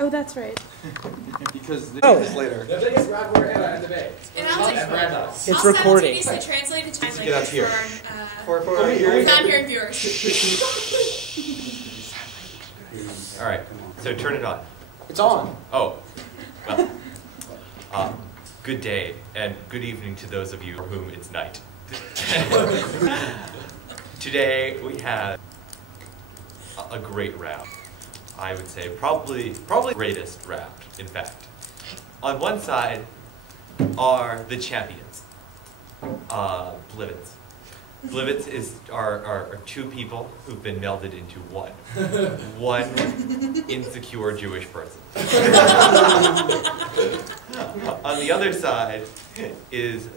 Oh, that's right. Because the is later. The biggest rivalry ever in debate. It's recording. It's translated to get out here. For non-hearing viewers. All right, so turn it on. It's on. Oh, well, good day and good evening to those of you for whom it's night. Today we have a great round. I would say probably the greatest round, in fact. On one side are the champions, Blyvitz. Blyvitz are two people who've been melded into one insecure Jewish person. On the other side is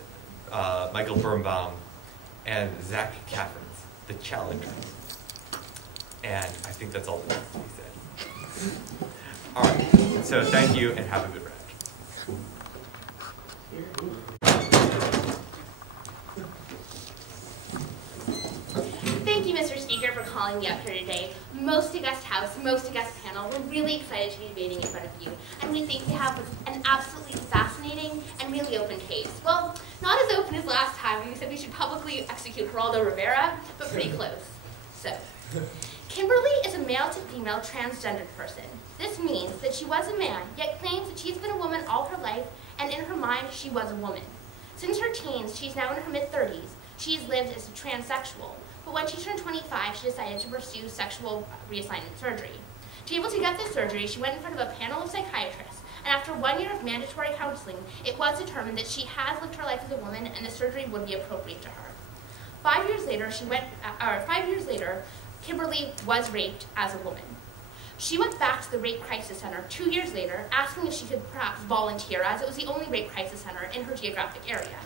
Michael Birnbaum and Zach Cafritz, the challengers. And I think that's all that needs to be said. All right, so thank you and have a good round. Thank you, Mr. Speaker, for calling me up here today. Most august House, most august panel, we're really excited to be debating in front of you, and we think we have an absolutely fascinating and really open case. Well, not as open as last time when we said we should publicly execute Geraldo Rivera, but pretty close. So, Kimberly is a male-to-female transgendered person. This means that she was a man, yet claims that she's been a woman all her life, and in her mind, she was a woman. Since her teens, she's now in her mid-30s. She's lived as a transsexual, but when she turned 25, she decided to pursue sexual reassignment surgery. To be able to get this surgery, she went in front of a panel of psychiatrists, and after 1 year of mandatory counseling, it was determined that she has lived her life as a woman, and the surgery would be appropriate to her. 5 years later, 5 years later, Kimberly was raped as a woman. She went back to the Rape Crisis Center 2 years later, asking if she could perhaps volunteer, as it was the only rape crisis center in her geographic area.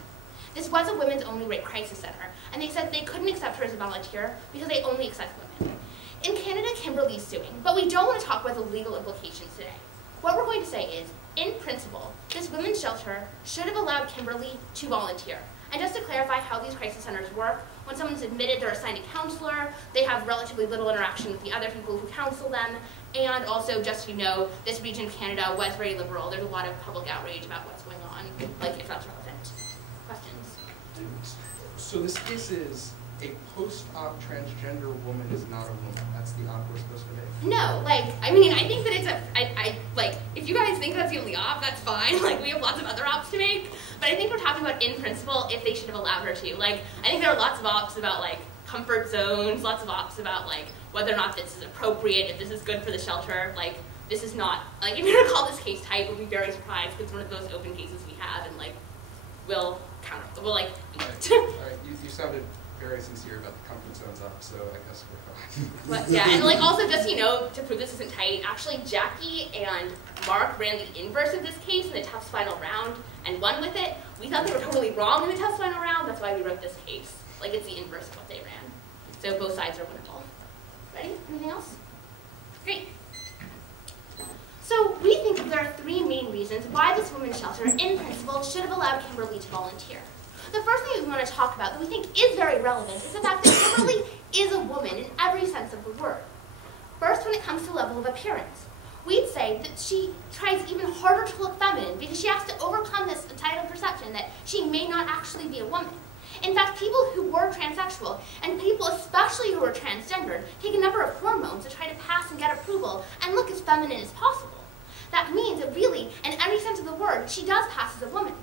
This was a women's only rape crisis center, and they said they couldn't accept her as a volunteer because they only accept women. In Canada, Kimberly's suing, but we don't want to talk about the legal implications today. What we're going to say is, in principle, this women's shelter should have allowed Kimberly to volunteer. And just to clarify how these crisis centers work, when someone's admitted, they're assigned a counselor, they have relatively little interaction with the other people who counsel them, and also, just so you know, this region of Canada was very liberal. There's a lot of public outrage about what's going on, like if that's relevant. Questions? So this case is a post-op transgender woman is not a woman. That's the op we're supposed to make. No, I think that it's if you guys think that's the only op, that's fine. We have lots of other ops to make. But I think we're talking about, in principle, if they should have allowed her to. I think there are lots of ops about, comfort zones, lots of ops about, whether or not this is appropriate, if this is good for the shelter. This is not, if you were to call this case tight, we'll be very surprised because it's one of those open cases we have, and, we'll counter, we'll, All right, you sounded very sincere about the comfort zones up, so I guess we're fine. But, yeah, and also just, to prove this isn't tight, actually Jackie and Mark ran the inverse of this case in the Tufts final round and won with it. We thought they were totally wrong in the Tufts final round, that's why we wrote this case. It's the inverse of what they ran. So both sides are winnable. Ready? Anything else? Great. So we think that there are three main reasons why this women's shelter, in principle, should have allowed Kimberly to volunteer. The first thing we want to talk about that we think is very relevant is the fact that Kimberly is a woman in every sense of the word. First, when it comes to level of appearance, we'd say that she tries even harder to look feminine because she has to overcome this entitled perception that she may not actually be a woman. In fact, people who were transsexual, and people especially who are transgendered, take a number of hormones to try to pass and get approval and look as feminine as possible. That means that really, in every sense of the word, she does pass as a woman.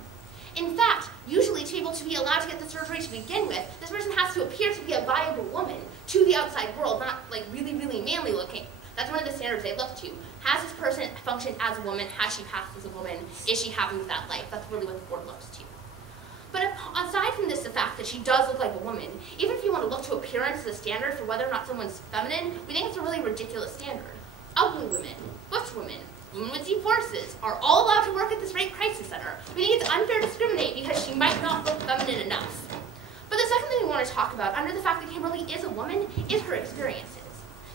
In fact, usually to be able to be allowed to get the surgery to begin with, this person has to appear to be a viable woman to the outside world, not really, really manly looking. That's one of the standards they look to. Has this person functioned as a woman? Has she passed as a woman? Is she happy with that life? That's really what the board looks to. But aside from this, the fact that she does look like a woman, even if you want to look to appearance as a standard for whether or not someone's feminine, we think it's a really ridiculous standard. Ugly women, butch women, women with deep voices are all allowed to work at this rape crisis center. We think it's unfair to discriminate because she might not look feminine enough. But the second thing we want to talk about, under the fact that Kimberly is a woman, is her experiences.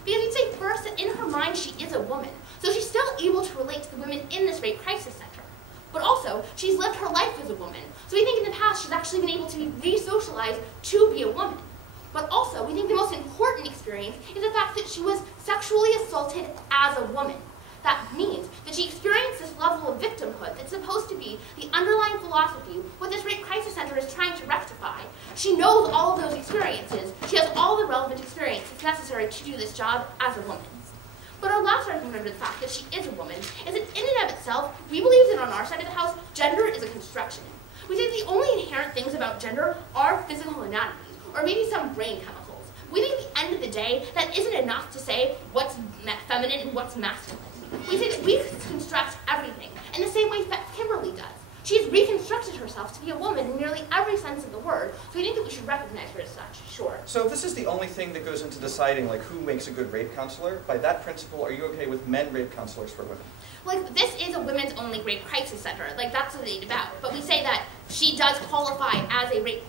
Because we'd say first that in her mind she is a woman, so she's still able to relate to the women in this rape crisis center. But also, she's lived her life as a woman, so we think in the past she's actually been able to be re-socialized to be a woman. But also, we think the most important experience is the fact that she was sexually assaulted as a woman. That means that she level of victimhood that's supposed to be the underlying philosophy what this Rape Crisis Center is trying to rectify. She knows all of those experiences. She has all the relevant experiences necessary to do this job as a woman. But our last argument under the fact that she is a woman is that in and of itself, we believe that on our side of the house, gender is a construction. We think the only inherent things about gender are physical anatomies, or maybe some brain chemicals. We think at the end of the day, that isn't enough to say what's feminine and what's masculine. We think that we construct everything in the same way that Kimberly does. She's reconstructed herself to be a woman in nearly every sense of the word, so we think that we should recognize her as such, sure. So if this is the only thing that goes into deciding like who makes a good rape counselor, by that principle, are you okay with men rape counselors for women? Like, this is a women's only rape crisis center. Like, that's what it's about. But we say that she does qualify as a rape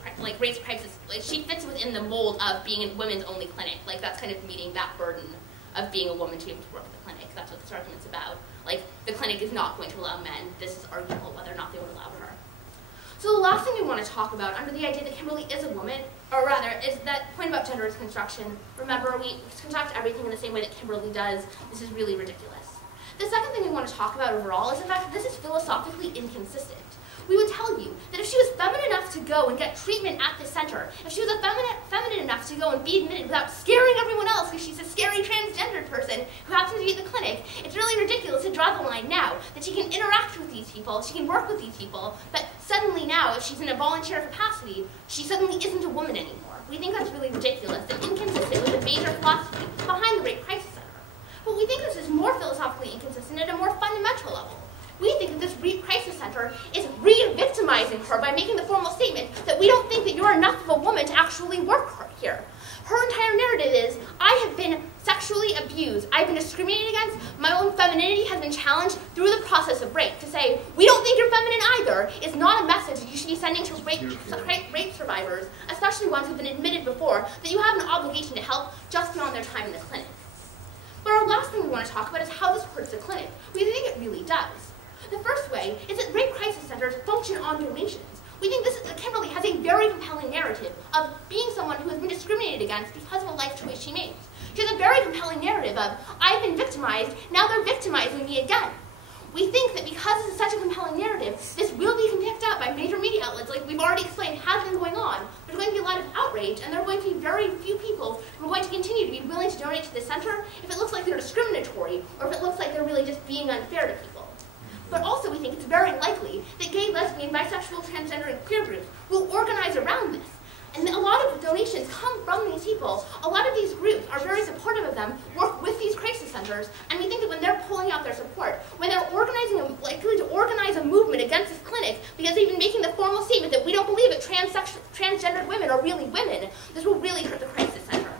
crisis. Like, she fits within the mold of being a women's only clinic. Like, that's kind of meeting that burden of being a woman to be able to work at the clinic. That's what this argument's about. Like, the clinic is not going to allow men. This is arguable whether or not they would allow her. So the last thing we want to talk about under the idea that Kimberly is a woman, or rather, is that point about gender is construction. Remember, we construct everything in the same way that Kimberly does. This is really ridiculous. The second thing we want to talk about overall is the fact that this is philosophically inconsistent. We would tell you that if she was feminine enough to go and get treatment at this center, if she was feminine enough to go and be admitted without scaring everyone else because she's a scary transgendered person who happens to be at the clinic, it's really ridiculous to draw the line now that she can interact with these people, she can work with these people, but suddenly now, if she's in a volunteer capacity, she suddenly isn't a woman anymore. We think that's really ridiculous and inconsistent with the major philosophy behind the Rape Crisis Center. But we think this is more philosophically inconsistent at a more fundamental level. We think that this Rape Crisis Center is re-victimizing her by making the formal statement that we don't think that you're enough of a woman to actually work here. Her entire narrative is, I have been sexually abused, I've been discriminated against, my own femininity has been challenged through the process of rape. To say, we don't think you're feminine either, is not a message that you should be sending to rape survivors, especially ones who've been admitted before, that you have an obligation to help just beyond their time in the clinic. But our last thing we want to talk about is how this hurts the clinic. We think it really does. The first way is that rape crisis centers function on donations. We think that Kimberly has a very compelling narrative of being someone who has been discriminated against because of a life choice she made. She has a very compelling narrative of, I've been victimized, now they're victimizing me again. We think that because this is such a compelling narrative, this will be picked up by major media outlets, like we've already explained has been going on. There's going to be a lot of outrage, and there are going to be very few people who are going to continue to be willing to donate to the center if it looks like they're discriminatory, or if it looks like they're really just being unfair to people. But also we think it's very likely that gay, lesbian, bisexual, transgender, and queer groups will organize around this. And a lot of donations come from these people. A lot of these groups are very supportive of them, work with these crisis centers, and we think that when they're pulling out their support, when they're likely to organize a movement against this clinic, because they've been making the formal statement that we don't believe that transgendered women are really women, this will really hurt the crisis center.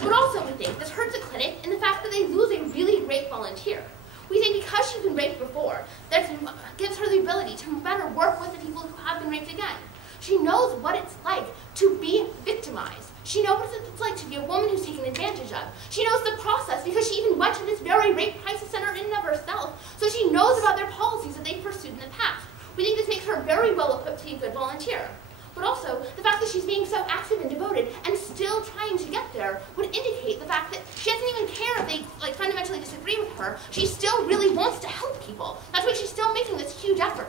But also we think this hurts the clinic in the fact that they lose a really great volunteer. We think because she's been raped before, that gives her the ability to better work with the people who have been raped again. She knows what it's like to be victimized. She knows what it's like to be a woman who's taken advantage of. She knows the process because she even went to this very rape crisis center in and of herself. So she knows about their policies that they've pursued in the past. We think this makes her very well equipped to be a good volunteer. But also, the fact that she's being so active and devoted and still trying to get there would indicate the fact that she doesn't even care if they fundamentally disagree with her. She still really wants to help people. That's why she's still making this huge effort.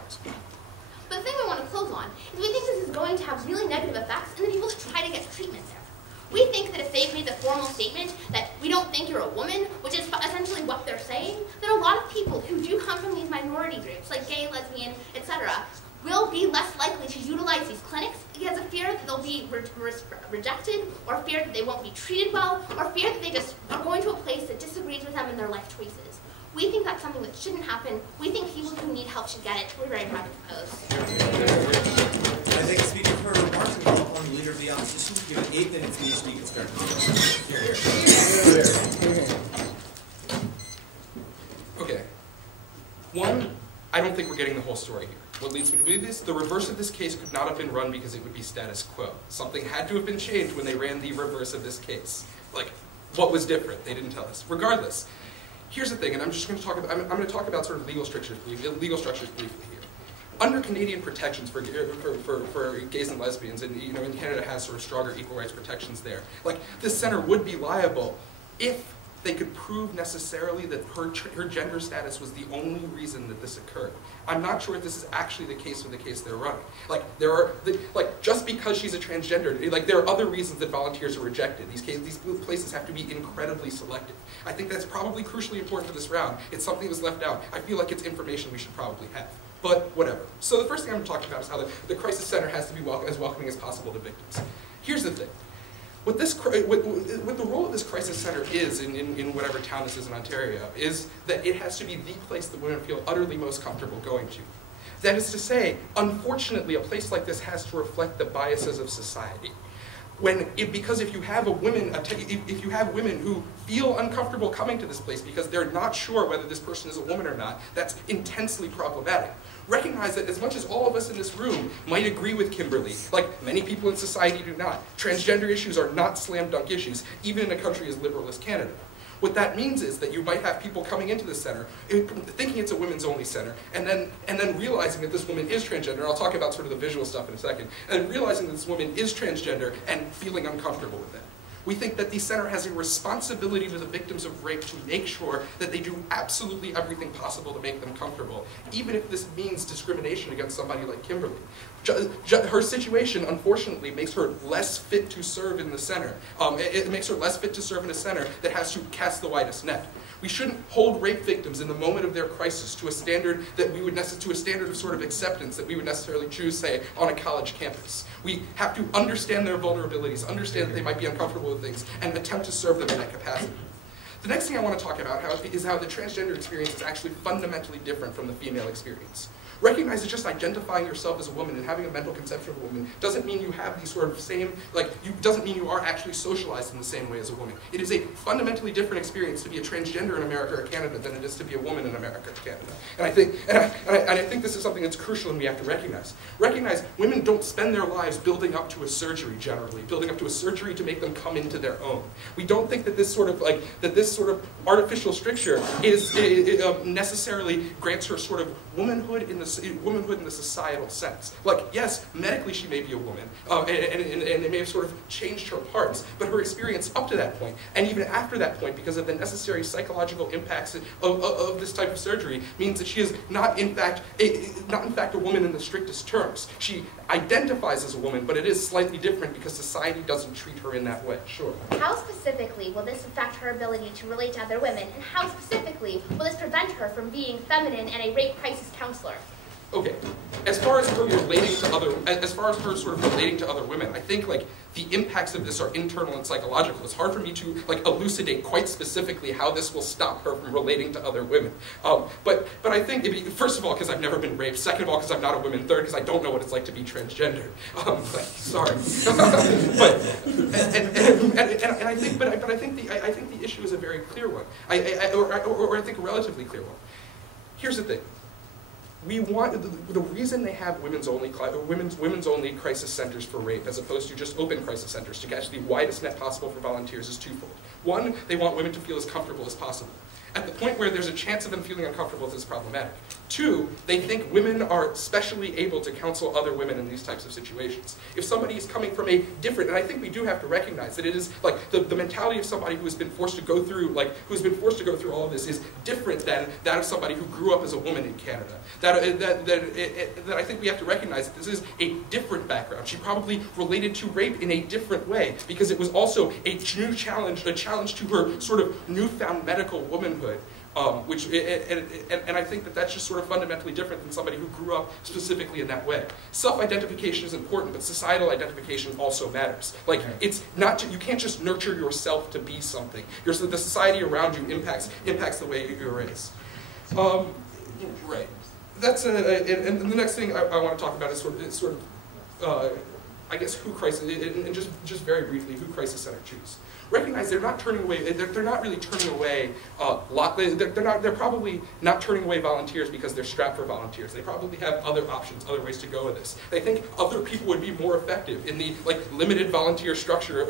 But the thing we want to close on is we think this is going to have really negative effects in the people that try to get treatment there. We think that if they've made the formal statement that we don't think you're a woman, which is essentially what they're saying, that a lot of people who do come from these minority groups, like gay, lesbian, etc., will be less likely to utilize these clinics because of fear that they'll be rejected, or fear that they won't be treated well, or fear that they just are going to a place that disagrees with them in their life choices. We think that's something that shouldn't happen. We think people who need help should get it. We're very proud to propose. I think speaking for her remarks, we call upon the leader of the opposition to give 8 minutes to each speaker start. Okay. One, I don't think we're getting the whole story here. What leads me to believe this? The reverse of this case could not have been run because it would be status quo. Something had to have been changed when they ran the reverse of this case. Like, what was different? They didn't tell us. Regardless, here's the thing, and I'm just going to talk about, I'm going to talk about sort of legal structures briefly here. Under Canadian protections for gays and lesbians, and and Canada has sort of stronger equal rights protections there. Like, this center would be liable if they could prove necessarily that her gender status was the only reason that this occurred. I'm not sure if this is actually the case with the case they're running. Like, just because she's a transgender, like, there are other reasons that volunteers are rejected. These places have to be incredibly selective. I think that's probably crucially important for this round. It's something that's left out. I feel like it's information we should probably have. But whatever. So the first thing I'm talking about is how the crisis center has to be as welcoming as possible to victims. Here's the thing. What the role of this crisis center is in whatever town this is in Ontario is that it has to be the place that women feel utterly most comfortable going to. That is to say, unfortunately, a place like this has to reflect the biases of society. Because if you have women who feel uncomfortable coming to this place because they're not sure whether this person is a woman or not, that's intensely problematic. Recognize that as much as all of us in this room might agree with Kimberly, like many people in society do not, transgender issues are not slam dunk issues, even in a country as liberal as Canada. What that means is that you might have people coming into the center thinking it's a women's only center, and then realizing that this woman is transgender. I'll talk about sort of the visual stuff in a second, and realizing that this woman is transgender and feeling uncomfortable with that. We think that the center has a responsibility to the victims of rape to make sure that they do absolutely everything possible to make them comfortable, even if this means discrimination against somebody like Kimberly. Her situation, unfortunately, makes her less fit to serve in the center. It makes her less fit to serve in a center that has to cast the widest net. We shouldn't hold rape victims in the moment of their crisis to a standard of sort of acceptance that we would necessarily choose, say, on a college campus. We have to understand their vulnerabilities, understand that they might be uncomfortable with things, and attempt to serve them in that capacity. The next thing I want to talk about is how the transgender experience is actually fundamentally different from the female experience. Recognize that just identifying yourself as a woman and having a mental conception of a woman doesn't mean you have these sort of same, doesn't mean you are actually socialized in the same way as a woman. It is a fundamentally different experience to be a transgender in America or Canada than it is to be a woman in America or Canada. And I think this is something that's crucial and we have to recognize. Recognize women don't spend their lives building up to a surgery generally, building up to a surgery to make them come into their own. We don't think that this sort of artificial stricture necessarily grants her sort of womanhood in the societal sense. Like, yes, medically she may be a woman, and it may have sort of changed her parts, but her experience up to that point, and even after that point, because of the necessary psychological impacts of this type of surgery, means that she is not in fact a woman in the strictest terms. She identifies as a woman, but it is slightly different because society doesn't treat her in that way. Sure. How specifically will this affect her ability to relate to other women, and how specifically will this prevent her from being feminine and a rape crisis counselor? Okay, as far as her sort of relating to other women, I think the impacts of this are internal and psychological. It's hard for me to elucidate quite specifically how this will stop her from relating to other women. But I think, first of all, because I've never been raped. Second of all, because I'm not a woman. Third, because I don't know what it's like to be transgender. Sorry. I think the issue is a very clear one. I think a relatively clear one. Here's the thing. The reason they have women's only crisis centers for rape as opposed to just open crisis centers to catch the widest net possible for volunteers is twofold. One, they want women to feel as comfortable as possible. At the point where there's a chance of them feeling uncomfortable, this is problematic. Two, they think women are specially able to counsel other women in these types of situations. If somebody is coming from a different, and I think we do have to recognize that it is the mentality of somebody who has been forced to go through all of this is different than that of somebody who grew up as a woman in Canada. That I think we have to recognize that this is a different background. She probably related to rape in a different way because it was also a new challenge, a challenge to her sort of newfound medical womanhood. And I think that that's just sort of fundamentally different than somebody who grew up specifically in that way. Self-identification is important, but societal identification also matters. It's not you can't just nurture yourself to be something. The society around you impacts the way you're raised. Right. That's and the next thing I want to talk about is I guess who crisis and just very briefly who crisis center choose. Recognize they're not turning away. They're not really turning away. They're probably not turning away volunteers because they're strapped for volunteers. They probably have other options, other ways to go with this. They think other people would be more effective in the limited volunteer structure of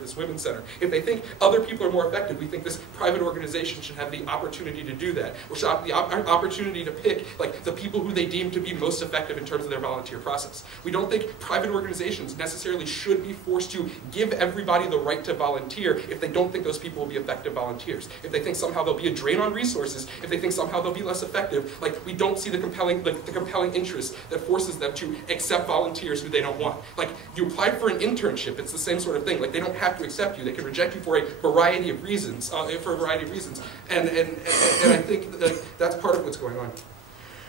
this women's center. If they think other people are more effective, we think this private organization should have the opportunity to do that, or should have the opportunity to pick the people who they deem to be most effective in terms of their volunteer process. We don't think think private organizations necessarily should be forced to give everybody the right to volunteer if they don't think those people will be effective volunteers. If they think somehow they'll be a drain on resources, if they think somehow they'll be less effective, like we don't see the compelling interest that forces them to accept volunteers who they don't want. Like you apply for an internship, it's the same sort of thing. Like they don't have to accept you; they can reject you for a variety of reasons. And I think that's part of what's going on.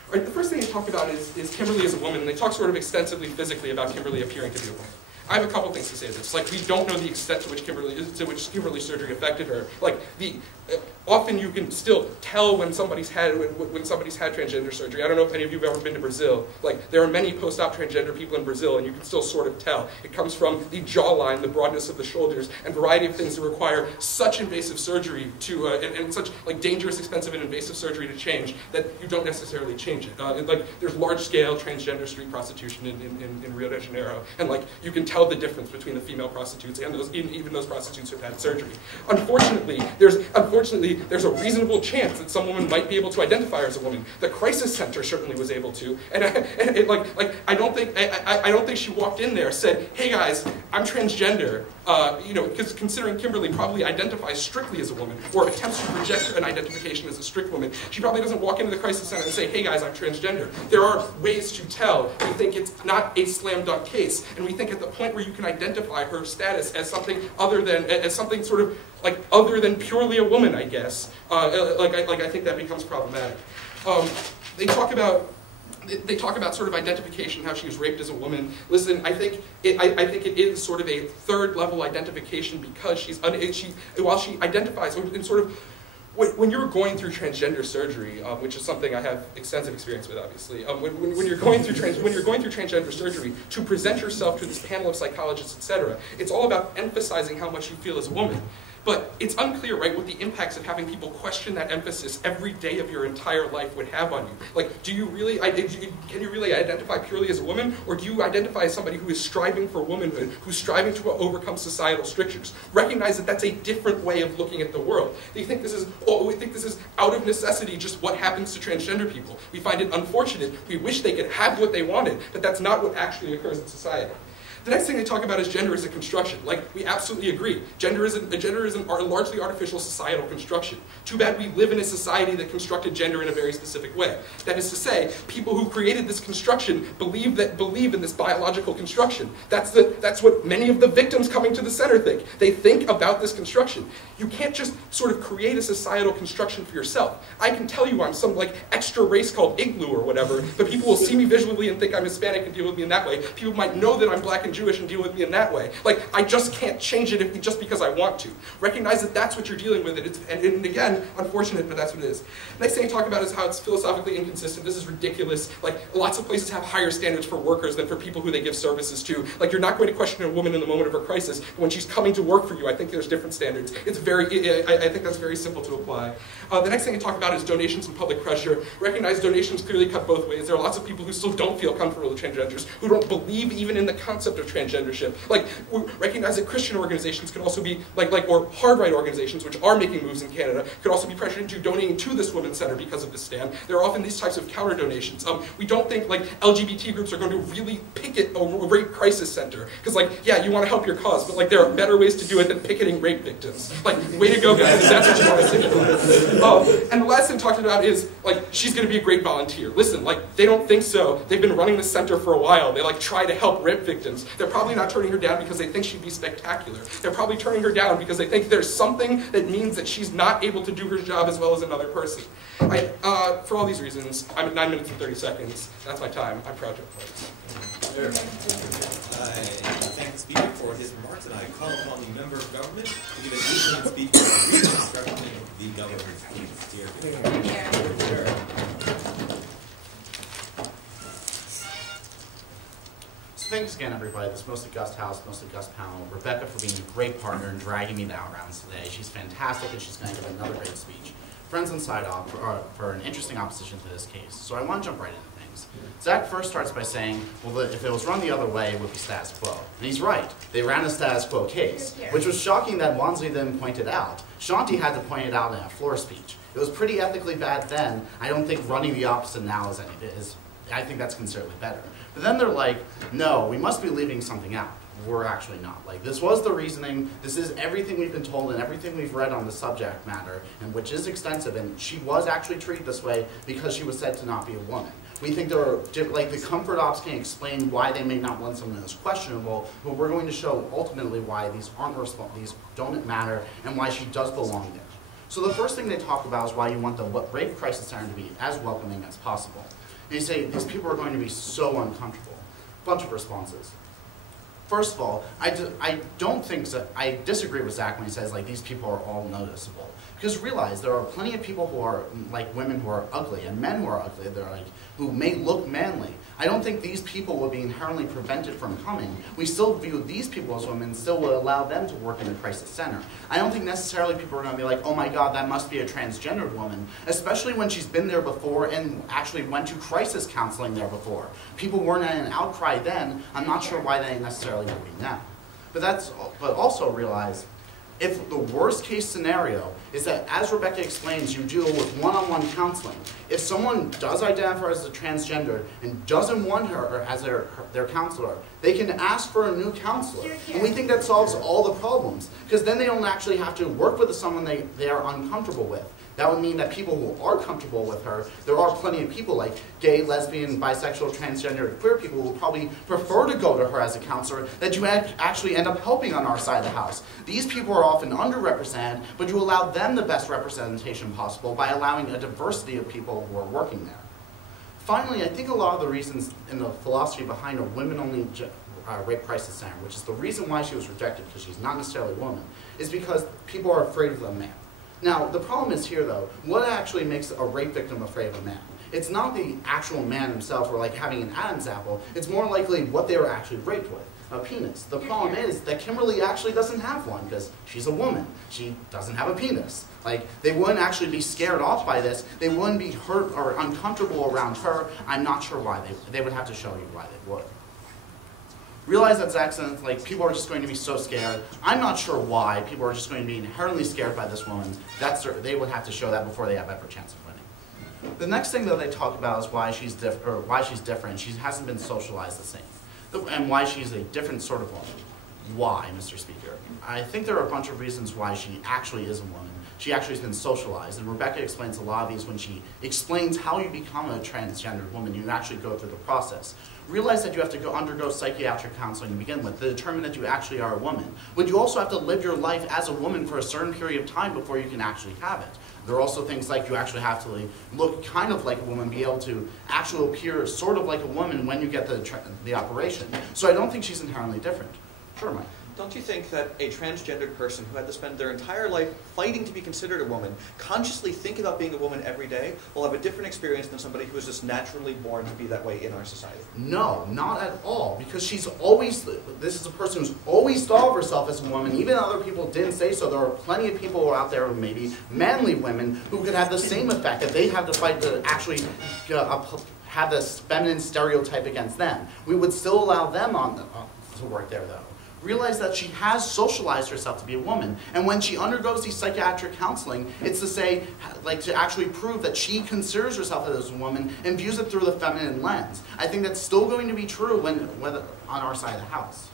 All right, the first thing they talk about is Kimberly as a woman, and they talk sort of extensively physically about Kimberly appearing to be a woman. I have a couple things to say to this. Like, we don't know the extent to which Kimberly's surgery affected her. Like, often you can still tell when somebody's had transgender surgery. I don't know if any of you have ever been to Brazil. Like, there are many post-op transgender people in Brazil, and you can still sort of tell. It comes from the jawline, the broadness of the shoulders, and a variety of things that require such invasive surgery to, and such like dangerous, expensive, and invasive surgery to change that you don't necessarily change it. Like, there's large-scale transgender street prostitution in Rio de Janeiro, and like you can tell the difference between the female prostitutes and even those prostitutes who've had surgery. Unfortunately, there's a reasonable chance that some woman might be able to identify her as a woman. The crisis center certainly was able to, and I don't think she walked in there and said, "Hey guys, I'm transgender." Because considering Kimberly probably identifies strictly as a woman or attempts to project an identification as a strict woman, she probably doesn't walk into the crisis center and say, "Hey guys, I'm transgender." There are ways to tell. We think it's not a slam dunk case, and we think at the point where you can identify her status as something other than other than purely a woman, I guess. I think that becomes problematic. They talk about sort of identification, how she was raped as a woman. Listen, I think it is sort of a third level identification because while she identifies in sort of. When you're going through transgender surgery, which is something I have extensive experience with, obviously, when you're going through transgender surgery, to present yourself to this panel of psychologists, etc., it's all about emphasizing how much you feel as a woman. But it's unclear, right, what the impacts of having people question that emphasis every day of your entire life would have on you. Like, can you really identify purely as a woman, or do you identify as somebody who is striving for womanhood, who's striving to overcome societal strictures? Recognize that that's a different way of looking at the world. We think this is out of necessity just what happens to transgender people. We find it unfortunate. We wish they could have what they wanted, but that's not what actually occurs in society. The next thing they talk about is gender as a construction. Like, we absolutely agree. Gender is a largely artificial societal construction. Too bad we live in a society that constructed gender in a very specific way. That is to say, people who created this construction believe in this biological construction. That's what many of the victims coming to the center think. They think about this construction. You can't just sort of create a societal construction for yourself. I can tell you I'm some like extra race called Igloo or whatever, but people will see me visually and think I'm Hispanic and deal with me in that way. People might know that I'm black and Jewish and deal with me in that way. Like, I just can't change it just because I want to. Recognize that that's what you're dealing with, and again, unfortunate, but that's what it is. Next thing I talk about is how it's philosophically inconsistent. This is ridiculous. Like, lots of places have higher standards for workers than for people who they give services to. Like, you're not going to question a woman in the moment of her crisis, but when she's coming to work for you, I think there's different standards. I think that's very simple to apply. The next thing I talk about is donations and public pressure. Recognize donations clearly cut both ways. There are lots of people who still don't feel comfortable with transgenders, who don't believe even in the concept of transgendership. Like, we recognize that Christian organizations can also be, or hard right organizations, which are making moves in Canada, could also be pressured into donating to this women's center because of this stand. There are often these types of counter donations. We don't think LGBT groups are going to really picket a rape crisis center. Because yeah, you want to help your cause, but there are better ways to do it than picketing rape victims. Way to go, guys, if that's what you want to say. And the last thing talked about is, she's going to be a great volunteer. Listen, they don't think so. They've been running the center for a while. They try to help rape victims. They're probably not turning her down because they think she'd be spectacular. They're probably turning her down because they think there's something that means that she's not able to do her job as well as another person. For all these reasons, I'm at 9 minutes and 30 seconds. That's my time. I'm proud to have played. I thank the speaker for his remarks, and I call upon the member of government to give an 8-minute speech on reconstruction of the government's please. So thanks again, everybody. This is mostly Gus House, mostly Gus panel. Rebecca for being a great partner and dragging me the rounds today. She's fantastic, and she's going to give another great speech. Friends on side off for an interesting opposition to this case. So I want to jump right into things. Zach first starts by saying, well, if it was run the other way, it would be status quo. And he's right. They ran a status quo case, which was shocking that Wansley then pointed out. Shanti had to point it out in a floor speech. It was pretty ethically bad then. I don't think running the opposite now is I think that's considerably better. But then they're like, no, we must be leaving something out. We're actually not. Like, this was the reasoning, this is everything we've been told and everything we've read on the subject matter, and which is extensive, and she was actually treated this way because she was said to not be a woman. We think there are, like, the comfort ops can explain why they may not want someone that's questionable, but we're going to show ultimately why these these don't matter and why she does belong there. So the first thing they talk about is why you want the rape crisis center to be as welcoming as possible. And you say these people are going to be so uncomfortable. Bunch of responses. First of all, I don't think that, I disagree with Zach when he says like these people are all noticeable. Because realize there are plenty of people who are like women who are ugly and men who are ugly. They're like who may look manly. I don't think these people will be inherently prevented from coming. We still view these people as women, still will allow them to work in the crisis center. I don't think necessarily people are going to be like, oh my God, that must be a transgendered woman, especially when she's been there before and actually went to crisis counseling there before. People weren't in an outcry then. I'm not sure why they necessarily would be now. But also realize, if the worst case scenario is that, as Rebecca explains, you deal with one-on-one counseling. If someone does identify as a transgender and doesn't want her as their counselor, they can ask for a new counselor. And we think that solves all the problems, because then they don't actually have to work with someone they are uncomfortable with. That would mean that people who are comfortable with her, there are plenty of people like gay, lesbian, bisexual, transgender, queer people who will probably prefer to go to her as a counselor, that you actually end up helping on our side of the house. These people are often underrepresented, but you allow them the best representation possible by allowing a diversity of people who are working there. Finally, I think a lot of the reasons in the philosophy behind a women-only rape crisis center, which is the reason why she was rejected, because she's not necessarily a woman, is because people are afraid of the man. Now, the problem is here, though, what actually makes a rape victim afraid of a man? It's not the actual man himself or like having an Adam's apple. It's more likely what they were actually raped with, a penis. The problem is that Kimberly actually doesn't have one because she's a woman. She doesn't have a penis. Like, they wouldn't actually be scared off by this. They wouldn't be hurt or uncomfortable around her. I'm not sure why. They would have to show you why they would. Realize that Zach said, like, people are just going to be so scared. I'm not sure why people are just going to be inherently scared by this woman. They would have to show that before they have every chance of winning. The next thing that they talk about is why she's different. She hasn't been socialized the same, and why she's a different sort of woman. Why, Mr. Speaker? I think there are a bunch of reasons why she actually is a woman. She actually has been socialized, and Rebecca explains a lot of these when she explains how you become a transgendered woman. You actually go through the process. Realize that you have to undergo psychiatric counseling to begin with to determine that you actually are a woman. But you also have to live your life as a woman for a certain period of time before you can actually have it. There are also things like you actually have to look kind of like a woman, be able to actually appear sort of like a woman when you get the operation. So I don't think she's inherently different. Sure, Mike. Don't you think that a transgendered person who had to spend their entire life fighting to be considered a woman, consciously think about being a woman every day, will have a different experience than somebody who is just naturally born to be that way in our society? No, not at all. Because she's always, this is a person who's always thought of herself as a woman. Even other people didn't say so. There are plenty of people out there, maybe manly women, who could have the same effect, that they have to fight to actually have this feminine stereotype against them. We would still allow them to work there, though. Realize that she has socialized herself to be a woman. And when she undergoes these psychiatric counseling, it's to say, like, to actually prove that she considers herself as a woman and views it through the feminine lens. I think that's still going to be true whether on our side of the house.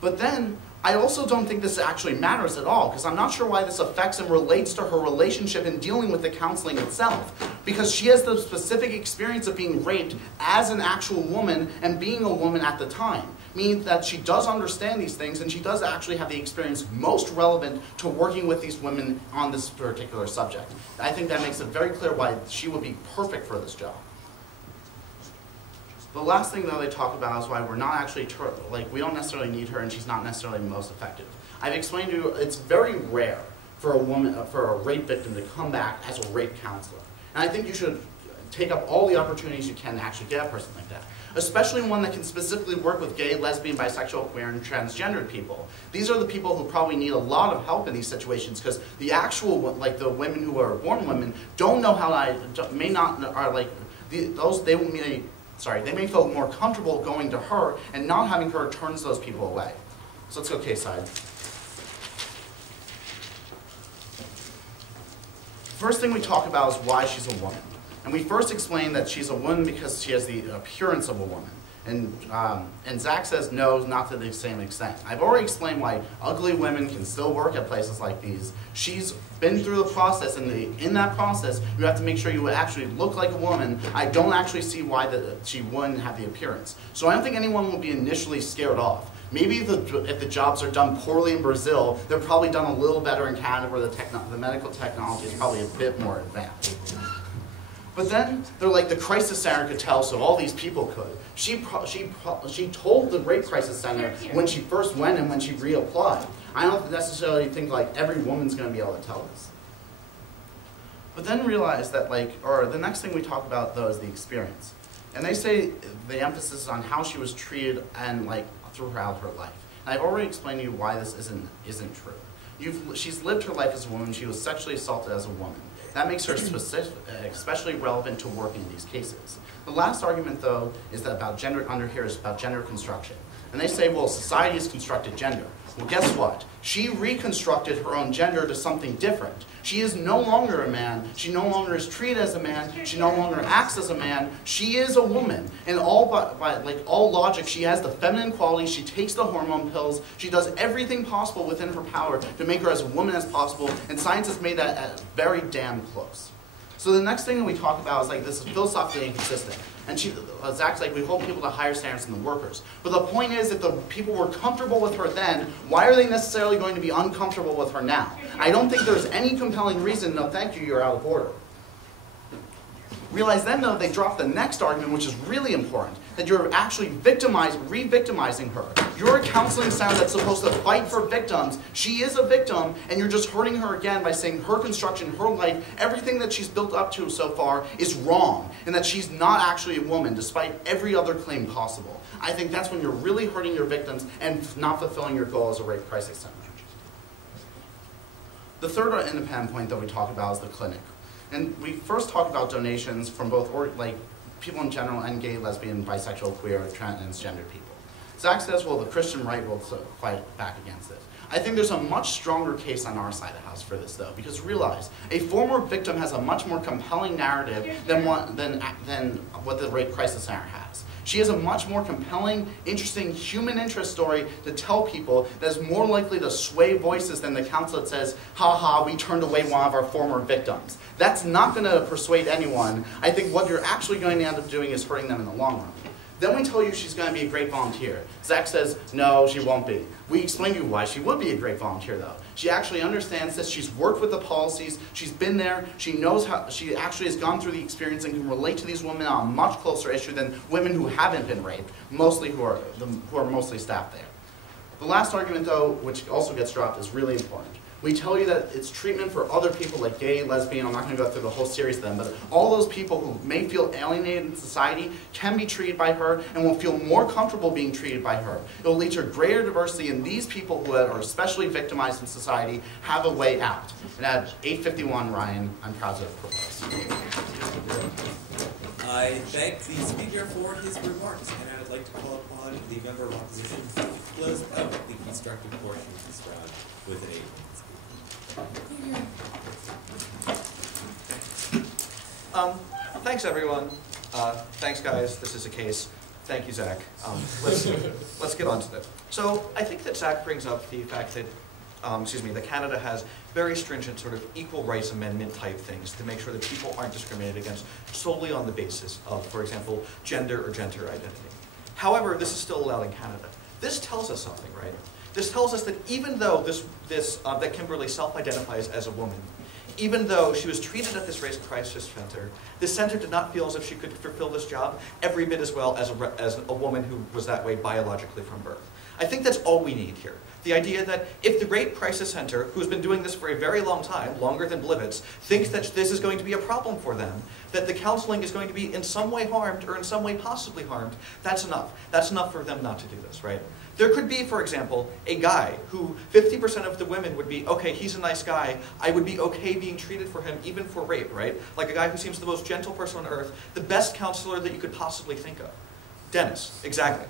But then, I also don't think this actually matters at all, because I'm not sure why this affects and relates to her relationship in dealing with the counseling itself. Because she has the specific experience of being raped as an actual woman and being a woman at the time. Means that she does understand these things, and she does actually have the experience most relevant to working with these women on this particular subject. I think that makes it very clear why she would be perfect for this job. The last thing that they talk about is why we're not actually, we don't necessarily need her, and she's not necessarily most effective. I've explained to you, it's very rare for a rape victim to come back as a rape counselor. And I think you should take up all the opportunities you can to actually get a person like that. Especially one that can specifically work with gay, lesbian, bisexual, queer, and transgendered people. These are the people who probably need a lot of help in these situations, because the actual, like the women who are born women, don't know how they may feel more comfortable going to her, and not having her turns those people away. So let's go case side. First thing we talk about is why she's a woman. And we first explained that she's a woman because she has the appearance of a woman. And Zach says no, not to the same extent. I've already explained why ugly women can still work at places like these. She's been through the process, and in that process, you have to make sure you actually look like a woman. I don't actually see why she wouldn't have the appearance. So I don't think anyone will be initially scared off. Maybe if the jobs are done poorly in Brazil, they're probably done a little better in Canada, where the medical technology is probably a bit more advanced. But then they're like, the crisis center could tell, so all these people could. She told the Rape Crisis Center when she first went and when she reapplied. I don't necessarily think like every woman's going to be able to tell this. But then realize that the next thing we talk about though is the experience. And they say the emphasis is on how she was treated and throughout her life. And I've already explained to you why this isn't true. She's lived her life as a woman. She was sexually assaulted as a woman. That makes her especially relevant to working in these cases. The last argument, though, is that about gender construction. And they say, well, society has constructed gender. Well, guess what? She reconstructed her own gender to something different. She is no longer a man. She no longer is treated as a man. She no longer acts as a man. She is a woman. And by all logic, she has the feminine qualities. She takes the hormone pills. She does everything possible within her power to make her as a woman as possible. And science has made that very damn close. So the next thing that we talk about is this is philosophically inconsistent. And Zach's like, we hold people to higher standards than the workers. But the point is, if the people were comfortable with her then, why are they necessarily going to be uncomfortable with her now? I don't think there's any compelling reason, no thank you, you're out of order. Realize then, though, they drop the next argument, which is really important, that you're actually re-victimizing her. You're a counseling center that's supposed to fight for victims. She is a victim, and you're just hurting her again by saying her construction, her life, everything that she's built up to so far is wrong, and that she's not actually a woman, despite every other claim possible. I think that's when you're really hurting your victims and not fulfilling your goal as a rape crisis center. The third independent point that we talk about is the clinic. And we first talk about donations from both people in general and gay, lesbian, bisexual, queer, transgendered people. Zach says, well, the Christian right will fight back against it. I think there's a much stronger case on our side of the house for this, though, because realize a former victim has a much more compelling narrative than what the Rape Crisis Center has. She has a much more compelling, interesting human interest story to tell people that is more likely to sway voices than the counsel that says, ha ha, we turned away one of our former victims. That's not going to persuade anyone. I think what you're actually going to end up doing is hurting them in the long run. Then we tell you she's going to be a great volunteer. Zach says, no, she won't be. We explain to you why she would be a great volunteer, though. She actually understands this. She's worked with the policies. She's been there. She knows how. She actually has gone through the experience and can relate to these women on a much closer issue than women who haven't been raped, mostly who are mostly staffed there. The last argument, though, which also gets dropped, is really important. We tell you that it's treatment for other people like gay, lesbian, I'm not going to go through the whole series of them, but all those people who may feel alienated in society can be treated by her and will feel more comfortable being treated by her. It will lead to greater diversity, and these people who are especially victimized in society have a way out. And at 8:51, Ryan, I'm proud to propose. I thank the speaker for his remarks, and I would like to call upon the member of opposition to close out the constructive portion of this round with an 8-minute Thanks, everyone. Thanks, guys. This is a case. Thank you, Zach. Let's get on to it. So I think that Zach brings up the fact that, that Canada has very stringent sort of equal rights amendment type things to make sure that people aren't discriminated against solely on the basis of, for example, gender or gender identity. However, this is still allowed in Canada. This tells us something, right? This tells us that even though that Kimberly self-identifies as a woman, even though she was treated at this race crisis center, this center did not feel as if she could fulfill this job every bit as well as a woman who was that way biologically from birth. I think that's all we need here. The idea that if the Rape Crisis Center, who's been doing this for a very long time, longer than Blyvitz, thinks that this is going to be a problem for them, that the counseling is going to be in some way harmed or in some way possibly harmed, that's enough. That's enough for them not to do this, right? There could be, for example, a guy who 50% of the women would be, okay, he's a nice guy, I would be okay being treated for him even for rape, right? Like a guy who seems the most gentle person on earth, the best counselor that you could possibly think of. Dennis, exactly.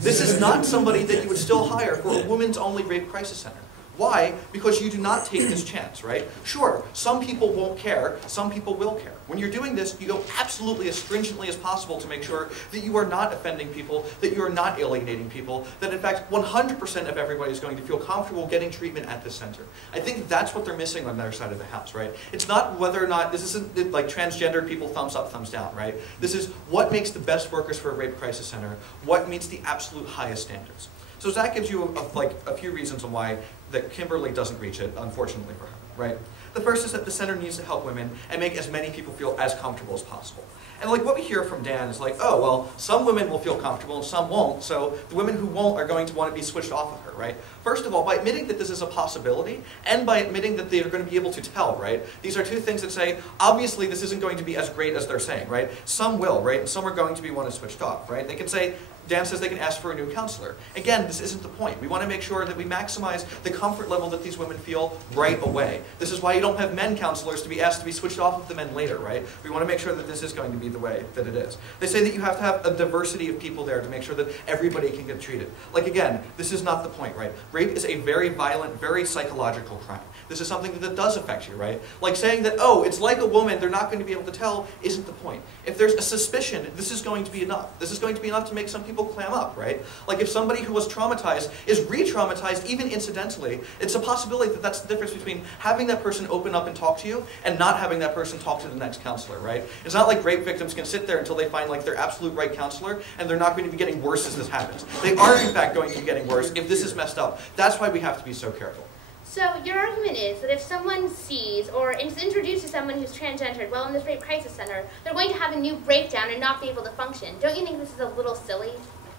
This is not somebody that you would still hire for a women's only rape crisis center. Why? Because you do not take this chance, right? Sure, some people won't care, some people will care. When you're doing this, you go absolutely as stringently as possible to make sure that you are not offending people, that you are not alienating people, that in fact 100% of everybody is going to feel comfortable getting treatment at this center. I think that's what they're missing on their side of the house, right? It's not whether or not, this isn't like transgendered people thumbs up, thumbs down, right? This is what makes the best workers for a rape crisis center, what meets the absolute highest standards. So Zach gives you a few reasons on why that Kimberly doesn't reach it, unfortunately for her, right? The first is that the center needs to help women and make as many people feel as comfortable as possible. And like what we hear from Dan is like, oh, well, some women will feel comfortable and some won't, so the women who won't are going to want to be switched off of her, right? First of all, by admitting that this is a possibility, and by admitting that they are going to be able to tell, right? These are two things that say, obviously this isn't going to be as great as they're saying, right? Some will, right? And some are going to be one switched off, right? They can say, Dan says they can ask for a new counselor. Again, this isn't the point. We want to make sure that we maximize the comfort level that these women feel right away. This is why you don't have men counselors to be asked to be switched off of the men later, right? We want to make sure that this is going to be the way that it is. They say that you have to have a diversity of people there to make sure that everybody can get treated. Like again, this is not the point, right? Rape is a very violent, very psychological crime. This is something that does affect you, right? Like saying that, oh, it's like a woman, they're not going to be able to tell, isn't the point. If there's a suspicion, this is going to be enough. This is going to be enough to make some people clam up, right? Like if somebody who was traumatized is re-traumatized, even incidentally, it's a possibility that that's the difference between having that person open up and talk to you and not having that person talk to the next counselor, right? It's not like rape victims can sit there until they find like their absolute right counselor and they're not going to be getting worse as this happens. They are in fact going to be getting worse if this is messed up. That's why we have to be so careful. So your argument is that if someone sees or is introduced to someone who's transgendered while in this rape crisis center, they're going to have a new breakdown and not be able to function. Don't you think this is a little silly?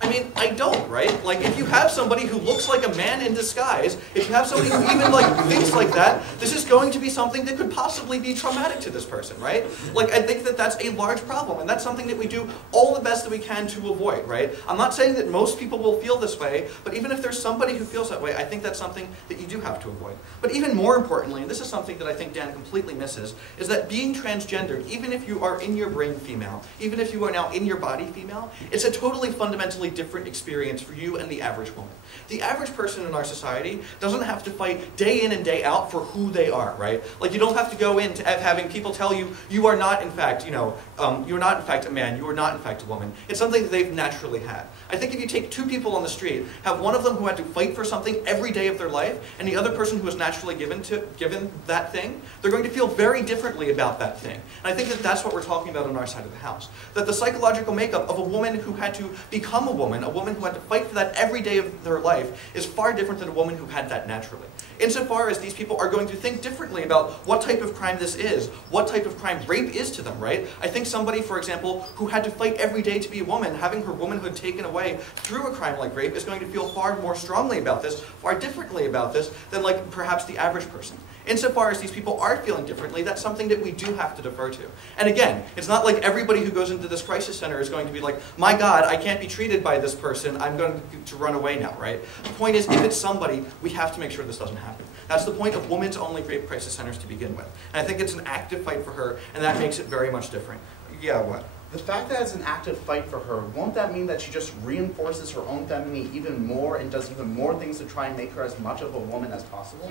I mean, I don't, right? Like, if you have somebody who looks like a man in disguise, if you have somebody who even, like, thinks like that, this is going to be something that could possibly be traumatic to this person, right? Like, I think that that's a large problem, and that's something that we do all the best that we can to avoid, right? I'm not saying that most people will feel this way, but even if there's somebody who feels that way, I think that's something that you do have to avoid. But even more importantly, and this is something that I think Dan completely misses, is that being transgendered, even if you are in your brain female, even if you are now in your body female, it's a totally fundamentally different experience for you and the average woman. The average person in our society doesn't have to fight day in and day out for who they are, right? Like you don't have to go into having people tell you, you are not in fact, you're not in fact a man, you are not in fact a woman. It's something that they've naturally had. I think if you take two people on the street, have one of them who had to fight for something every day of their life, and the other person who was naturally given that thing, they're going to feel very differently about that thing. And I think that that's what we're talking about on our side of the house. That the psychological makeup of a woman who had to become a woman who had to fight for that every day of their life, is far different than a woman who had that naturally. Insofar as these people are going to think differently about what type of crime this is, what type of crime rape is to them, right? I think somebody, for example, who had to fight every day to be a woman, having her womanhood taken away through a crime like rape, is going to feel far more strongly about this, far differently about this, than like perhaps the average person. Insofar as these people are feeling differently, that's something that we do have to defer to. And again, it's not like everybody who goes into this crisis center is going to be like, my God, I can't be treated by this person, I'm going to run away now, right? The point is, if it's somebody, we have to make sure this doesn't happen. That's the point of women's only rape crisis centers to begin with. And I think it's an active fight for her, and that makes it very much different. Yeah, what? The fact that it's an active fight for her, won't that mean that she just reinforces her own femininity even more and does even more things to try and make her as much of a woman as possible?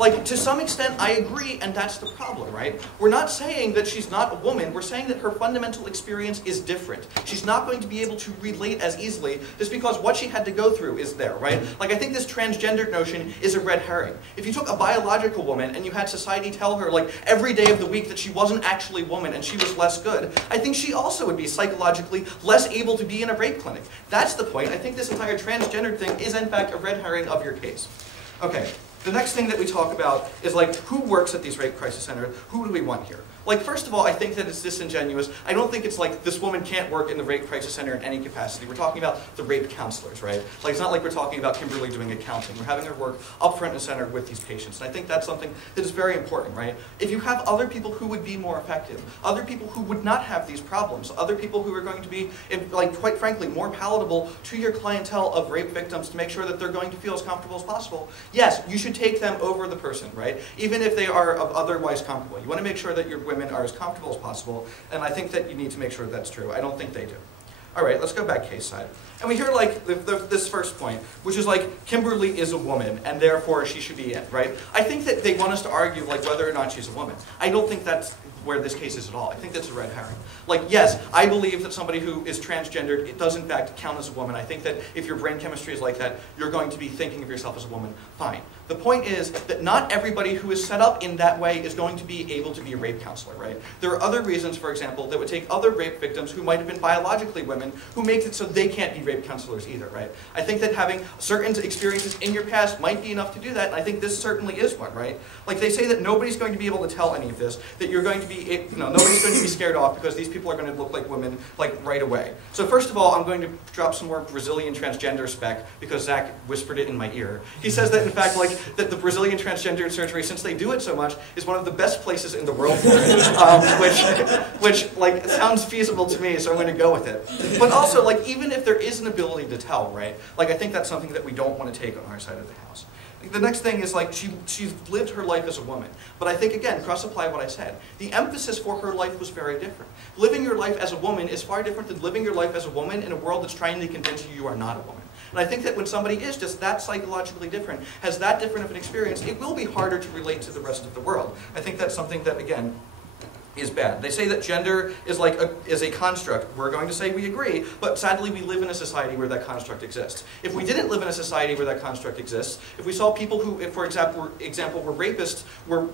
Like to some extent, I agree, and that's the problem, right? We're not saying that she's not a woman, we're saying that her fundamental experience is different. She's not going to be able to relate as easily just because what she had to go through is there, right? Like I think this transgendered notion is a red herring. If you took a biological woman and you had society tell her like every day of the week that she wasn't actually a woman and she was less good, I think she also would be psychologically less able to be in a rape clinic. That's the point. I think this entire transgendered thing is in fact a red herring of your case. Okay, the next thing that we talk about is like who works at these rape crisis centers? Who do we want here? Like, first of all, I think that it's disingenuous. I don't think it's like this woman can't work in the rape crisis center in any capacity. We're talking about the rape counselors, right? Like, it's not like we're talking about Kimberly doing accounting. We're having her work up front and center with these patients. And I think that's something that is very important, right? If you have other people who would be more effective, other people who would not have these problems, other people who are going to be, like, quite frankly, more palatable to your clientele of rape victims to make sure that they're going to feel as comfortable as possible, yes, you should take them over the person, right? Even if they are otherwise comfortable. You want to make sure that your women are as comfortable as possible, and I think that you need to make sure that's true. I don't think they do. All right, let's go back case side. And we hear like this first point, which is like Kimberly is a woman and therefore she should be in, right? I think that they want us to argue like whether or not she's a woman. I don't think that's where this case is at all. I think that's a red herring. Like, yes, I believe that somebody who is transgendered, it does in fact count as a woman. I think that if your brain chemistry is like that, you're going to be thinking of yourself as a woman. Fine. The point is that not everybody who is set up in that way is going to be able to be a rape counselor, right? There are other reasons, for example, that would take other rape victims who might have been biologically women who makes it so they can't be rape counselors either, right? I think that having certain experiences in your past might be enough to do that, and I think this certainly is one, right? Like they say that nobody's going to be able to tell any of this, that you're going to be, nobody's going to be scared off because these people are going to look like women like right away. So first of all, I'm going to drop some more Brazilian transgender spec because Zach whispered it in my ear. He says that in fact, like, that the Brazilian transgender surgery, since they do it so much, is one of the best places in the world for it, which like sounds feasible to me, so I'm going to go with it. But also, like, even if there is an ability to tell, right? Like, I think that's something that we don't want to take on our side of the house. The next thing is like she's lived her life as a woman. But I think, again, cross-apply what I said. The emphasis for her life was very different. Living your life as a woman is far different than living your life as a woman in a world that's trying to convince you you are not a woman. And I think that when somebody is just that psychologically different, has that different of an experience, it will be harder to relate to the rest of the world. I think that's something that, again, is bad. They say that gender is like is a construct. We're going to say we agree, but sadly we live in a society where that construct exists. If we didn't live in a society where that construct exists, if we saw people who, if, for example, were rapists, were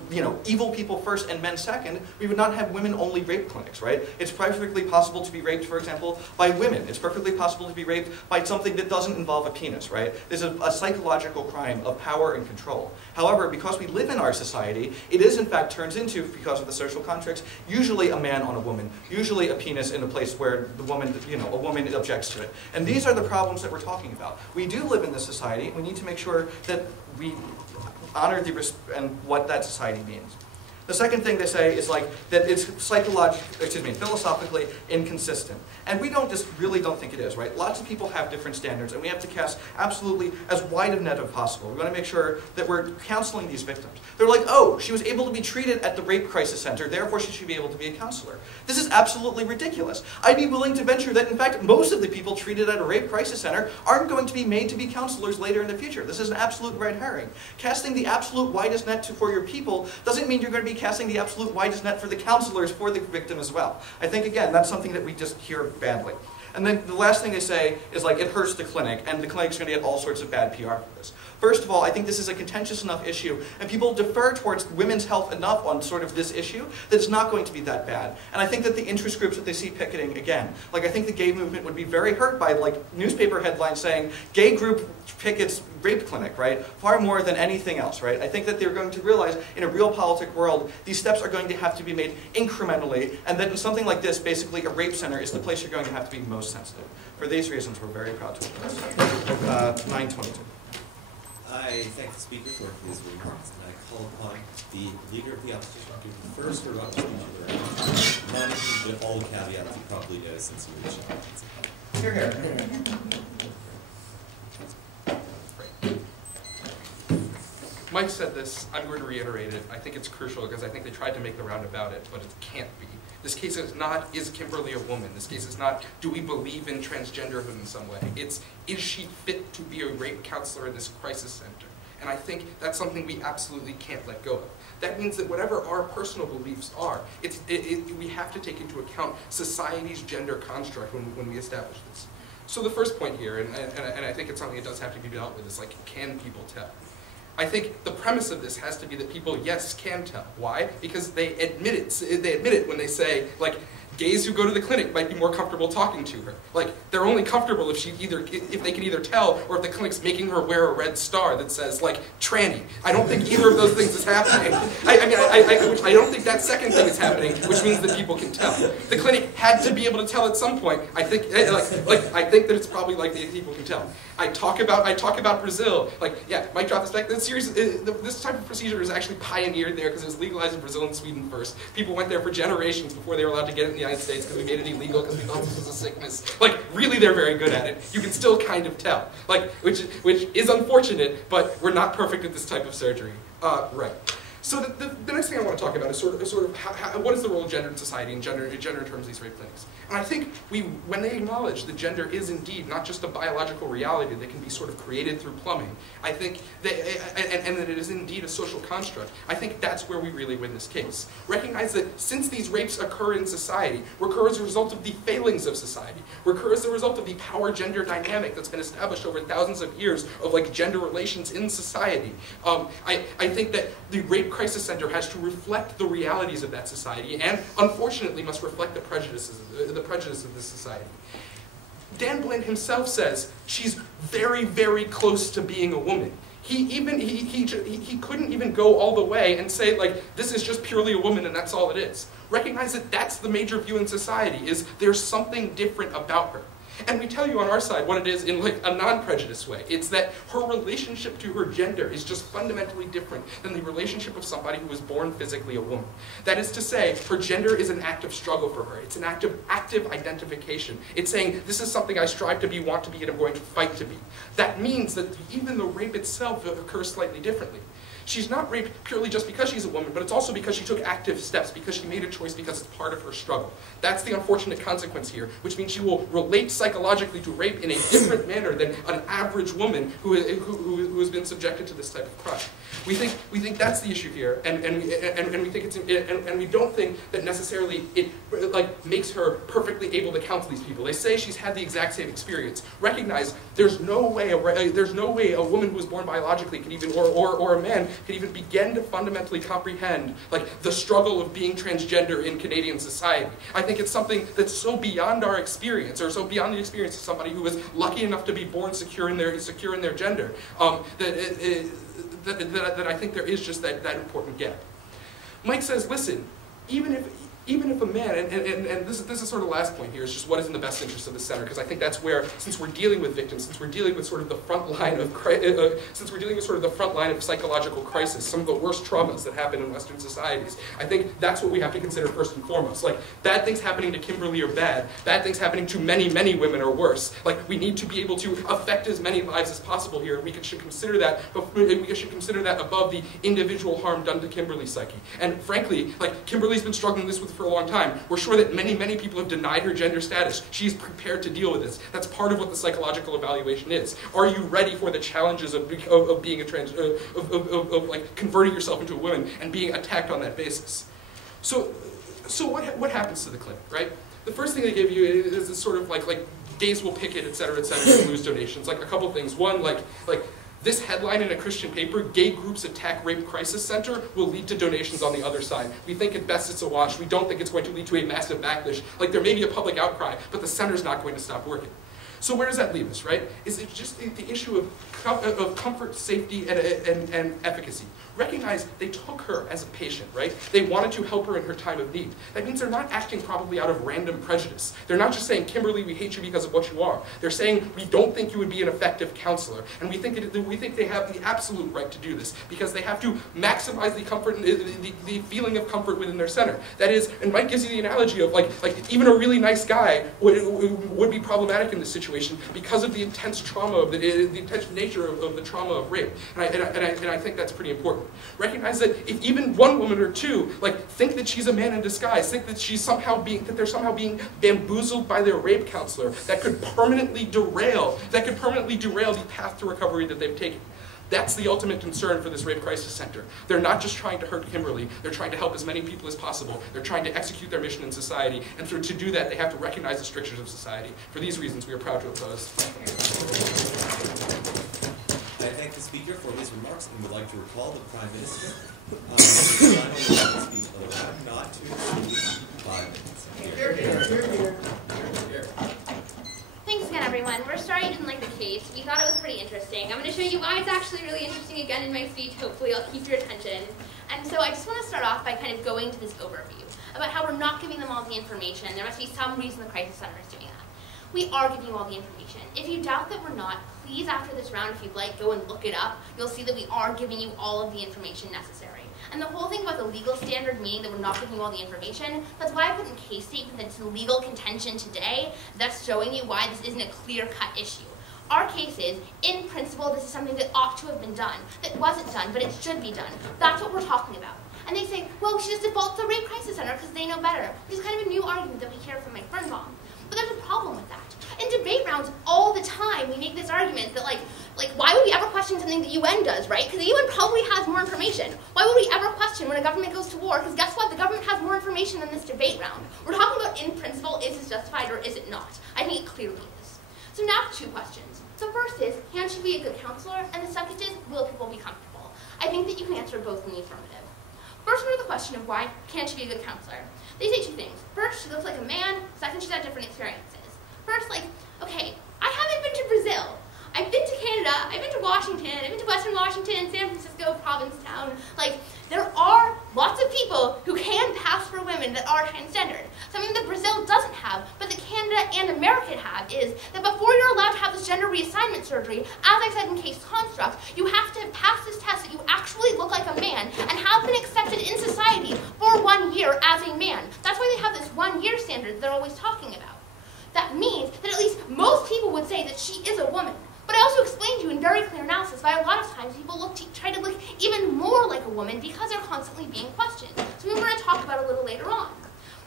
evil people first and men second, we would not have women-only rape clinics, right? It's perfectly possible to be raped, for example, by women. It's perfectly possible to be raped by something that doesn't involve a penis, right? There's a psychological crime of power and control. However, because we live in our society, it is in fact turns into, because of the social contracts, usually a man on a woman, usually a penis in a place where the woman, a woman objects to it. And these are the problems that we're talking about. We do live in this society. We need to make sure that we honor and what that society means. The second thing they say is like that it's philosophically inconsistent. And we really don't think it is, right? Lots of people have different standards, and we have to cast absolutely as wide a net as possible. We want to make sure that we're counseling these victims. They're like, oh, she was able to be treated at the Rape Crisis Center, therefore she should be able to be a counselor. This is absolutely ridiculous. I'd be willing to venture that, in fact, most of the people treated at a Rape Crisis Center aren't going to be made to be counselors later in the future. This is an absolute red herring. Casting the absolute widest net for your people doesn't mean you're going to be casting the absolute widest net for the counselors for the victim as well. I think, again, that's something that we just hear badly. And then the last thing they say is like, it hurts the clinic, and the clinic's going to get all sorts of bad PR for this. First of all, I think this is a contentious enough issue, and people defer towards women's health enough on sort of this issue that it's not going to be that bad. And I think that the interest groups that they see picketing, again, like I think the gay movement would be very hurt by like newspaper headlines saying, gay group pickets rape clinic, right? Far more than anything else, right? I think that they're going to realize in a real politic world, these steps are going to have to be made incrementally, and that in something like this, basically a rape center is the place you're going to have to be most sensitive. For these reasons, we're very proud to address 922. I thank the speaker for his remarks, and I call upon the leader of the opposition to give the first rebuttal speech of the round, monitoring all the caveats he probably does since he reached out. Hear, hear. Mike said this, I'm going to reiterate it. I think it's crucial because I think they tried to make the round about it, but it can't be. This case is not, is Kimberly a woman? This case is not, do we believe in transgenderhood in some way? It's, is she fit to be a rape counselor in this crisis center? And I think that's something we absolutely can't let go of. That means that whatever our personal beliefs are, we have to take into account society's gender construct when we establish this. So the first point here, and I think it's something that does have to be dealt with, is like, can people tell? I think the premise of this has to be that people, yes, can tell. Why? Because they admit it. They admit it when they say, like, gays who go to the clinic might be more comfortable talking to her. Like, they're only comfortable if they can either tell or if the clinic's making her wear a red star that says, like, tranny. I don't think either of those things is happening. I don't think that second thing is happening, which means that people can tell. The clinic had to be able to tell at some point. I think that it's probably like that people can tell. I talk about Brazil. Like, yeah, Mike dropped this back. This type of procedure is actually pioneered there because it was legalized in Brazil and Sweden first. People went there for generations before they were allowed to get it in the United States because we made it illegal because we thought this was a sickness. Like, really, they're very good at it. You can still kind of tell. Like, which is unfortunate, but we're not perfect at this type of surgery. Right. So the next thing I want to talk about is sort of how, what is the role of gender in society and gender in terms of these rape clinics. And I think when they acknowledge that gender is indeed not just a biological reality that can be sort of created through plumbing, I think and that it is indeed a social construct, I think that's where we really win this case. Recognize that since these rapes occur in society, recur as a result of the failings of society, recur as a result of the power-gender dynamic that's been established over thousands of years of like gender relations in society. I think that the Rape Crisis Center has to reflect the realities of that society and, unfortunately, must reflect the prejudice of this society. Dan Blynn himself says she's very, very close to being a woman. He couldn't even go all the way and say, like, this is just purely a woman and that's all it is. Recognize that that's the major view in society, is there's something different about her. And we tell you on our side what it is in like a non-prejudiced way. It's that her relationship to her gender is just fundamentally different than the relationship of somebody who was born physically a woman. That is to say, her gender is an act of struggle for her. It's an act of active identification. It's saying, this is something I strive to be, want to be, and I'm going to fight to be. That means that even the rape itself occurs slightly differently. She's not raped purely just because she's a woman, but it's also because she took active steps, because she made a choice, because it's part of her struggle. That's the unfortunate consequence here, which means she will relate psychologically to rape in a different manner than an average woman who has been subjected to this type of crime. We think that's the issue here, and we think it's and we don't think that necessarily it like makes her perfectly able to counsel these people. They say she's had the exact same experience. Recognize there's no way a woman who was born biologically could even or a man could even begin to fundamentally comprehend like the struggle of being transgender in Canadian society. I think it's something that's so beyond our experience, or so beyond the experience of somebody who was lucky enough to be born secure in their gender, that I think there is just that important gap. Mike says, listen, even if a man, and this is sort of the last point here, is just what is in the best interest of the center, because I think that's where, since we're dealing with victims, since we're dealing with sort of the front line of psychological crisis, some of the worst traumas that happen in Western societies, I think that's what we have to consider first and foremost. Like, bad things happening to Kimberly are bad things happening to many, many women are worse. Like, we need to be able to affect as many lives as possible here, and we should consider that above the individual harm done to Kimberly's psyche. And frankly, like, Kimberly's been struggling with this for a long time. We're sure that many, many people have denied her gender status. She's prepared to deal with this. That's part of what the psychological evaluation is. Are you ready for the challenges of being a like converting yourself into a woman and being attacked on that basis? So what happens to the clinic, right? The first thing they give you is this sort of like gays will picket, et cetera, and lose donations. Like a couple things. One, like this headline in a Christian paper, "Gay Groups Attack Rape Crisis Center," will lead to donations on the other side. We think at best it's a wash. We don't think it's going to lead to a massive backlash. Like, there may be a public outcry, but the center's not going to stop working. So where does that leave us, right? Is it just the issue of comfort, safety, and efficacy? Recognize they took her as a patient, right? They wanted to help her in her time of need. That means they're not acting probably out of random prejudice. They're not just saying, Kimberly, we hate you because of what you are. They're saying, we don't think you would be an effective counselor. And we think they have the absolute right to do this, because they have to maximize the comfort, the feeling of comfort within their center. That is, and Mike gives you the analogy of like even a really nice guy would be problematic in this situation because of the intense trauma of the intense nature of the trauma of rape. And I think that's pretty important. Recognize that if even one woman or two think that she's a man in disguise, think that they're somehow being bamboozled by their rape counselor, that could permanently derail the path to recovery that they've taken. That's the ultimate concern for this Rape Crisis Center. They're not just trying to hurt Kimberly, they're trying to help as many people as possible. They're trying to execute their mission in society, and to do that, they have to recognize the strictures of society. For these reasons, we are proud to oppose. I thank the speaker for his remarks and would like to recall the Prime Minister final speech allowed not to exceed 5 minutes. Thanks again, everyone. We're sorry you didn't like the case. We thought it was pretty interesting. I'm going to show you why it's actually really interesting again in my speech. Hopefully I'll keep your attention. And so I just want to start off by kind of going to this overview about how we're not giving them all the information. There must be some reason the Crisis Center is doing that. We are giving you all the information. If you doubt that we're not, please, after this round, if you'd like, go and look it up. You'll see that we are giving you all of the information necessary. And the whole thing about the legal standard meaning that we're not giving you all the information, that's why I put in case statement that it's in legal contention today. That's showing you why this isn't a clear-cut issue. our case is, in principle, this is something that ought to have been done, that wasn't done, but it should be done. That's what we're talking about. And they say, well, we should just default to the Rape Crisis Center because they know better, which is kind of a new argument that we hear from Mike Birnbaum. But there's a problem with that. In debate rounds all the time, we make this argument that, like why would we ever question something the UN does, right? Because the UN probably has more information. Why would we ever question when a government goes to war? Because guess what? The government has more information than this debate round. We're talking about, in principle, is this justified or is it not? I think it clearly is. So now 2 questions. The first is, can she be a good counselor? And the second is, will people be comfortable? I think that you can answer both in the affirmative. First, we're to the question of why can't she be a good counselor? They say 2 things. First, she looks like a man. Second, she's had different experiences. First, okay, I haven't been to Brazil. I've been to Canada. I've been to Washington. I've been to Western Washington, San Francisco, Provincetown. There are lots of people who can pass for women that are transgendered. Something that Brazil doesn't have, but that Canada and America have, is that before you're allowed to have this gender reassignment surgery, as I said in Case Construct, you have to pass this test that you actually look like a man and have been accepted in society for 1 year as a man. That's why they have this 1-year standard that they're always talking about. That means that at least most people would say that she is a woman. But I also explained to you in very clear analysis why a lot of times people try to look even more like a woman because they're constantly being questioned. So we're going to talk about a little later on.